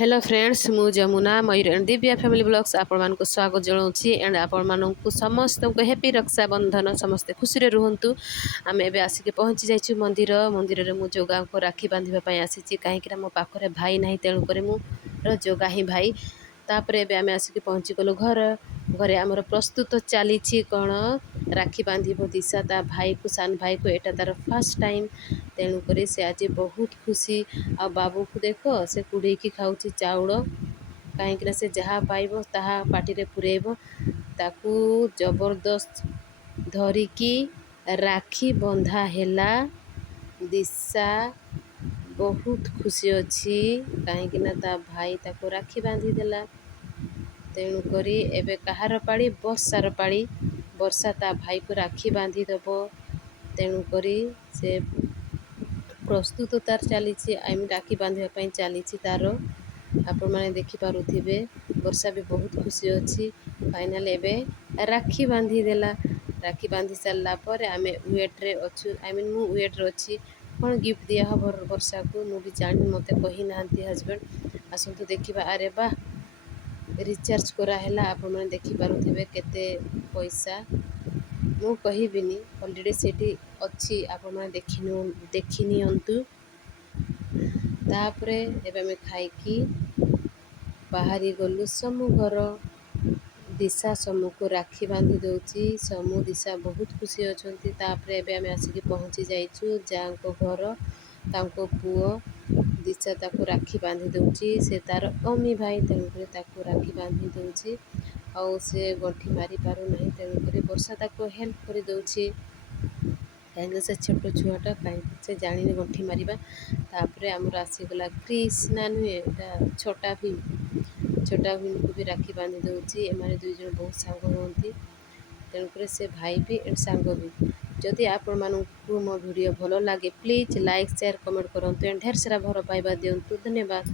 Hello friends मु जमुना मयूर and Divya family blogs आपण को स्वागत जनाऊँगी एंड आपण समस्त को हैप्पी रक्षाबंधन समस्ते खुशी रुहतु आम एवं आसिक पहुँची जाइए मंदिर मंदिर में मुझे जोगा को राखी बांधवाई आसी कहीं मो पाखे भाई ना तेणुक मोर जोगा ही भाई तापर एवं आम आसिक पहुँची गलु घरे आमर प्रस्तुत चली कौन राखी बांधव दिशा ता भाई को सान भाई को एटा तार फर्स्ट टाइम तेणुक से आज बहुत खुशी आ बाबू को देख से कुड़े की खाऊँ चाउल कहीं से जहाँ पाइब ताहा पाटी रे पुरेब ताकू जबरदस्त धरिकी राखी बंधा हैला दिशा बहुत खुशी अच्छी कहीं ता भाई ताको राखी बांधी देला तेणुक एवं कहार पाड़ी वर्षार पाड़ी वर्षा ता भाई को राखी बांधी दब तेणुक से प्रस्तुत तार चली राखी बांधवाई चली तार आपण मैंने देखिपे वर्षा भी बहुत खुशी अच्छी फाइनाल एवं राखी बांधी देला राखी बांधी सारा पर आम वेट्रे अच्छु आई मीन मु वेट्रे अच्छी कौन गिफ्ट दिया हम वर्षा को मुझे जानी मत कही ना हजबैंड आसतु देखा अरे वाह रिचार्ज कराला आपण मैंने देखिपे केते पैसा मु कहबिनी अलरेडी सेठी अच्छी आपण मैंने देखी नियंतु तापरे एबे में खाइकी बाहरी गलु समू घर दिशा समू को राखी बांधी दौची समू दिशा बहुत खुशी अच्छी तापरे एबे आम आसिक पहुँची जाइचु जाँ को घर तांको पुओ दिशा ताको राखी बांधी दौची से तार अमी भाई तेणुक ताको राखी बांधी दौची आउ से गंठी मारी पारू नहीं तेणुक वर्षा ताको हेल्प कर दौची कहीं से छोट छुआटा कहीं से जानी गंठी मारिबा तापर आमर आसीगला कृष्णा नुहे छोटा भीम को भी राखी बांधी दौची एमाने दुई जन बहुत सांग होती तेणुक से भाई भी एंड सांग भी जदि आपण मानू मो वीडियो भल लगे प्लीज लाइक शेयर कमेंट करूँ एंड ढेर सारा भल पाइबा दिंतु धन्यवाद।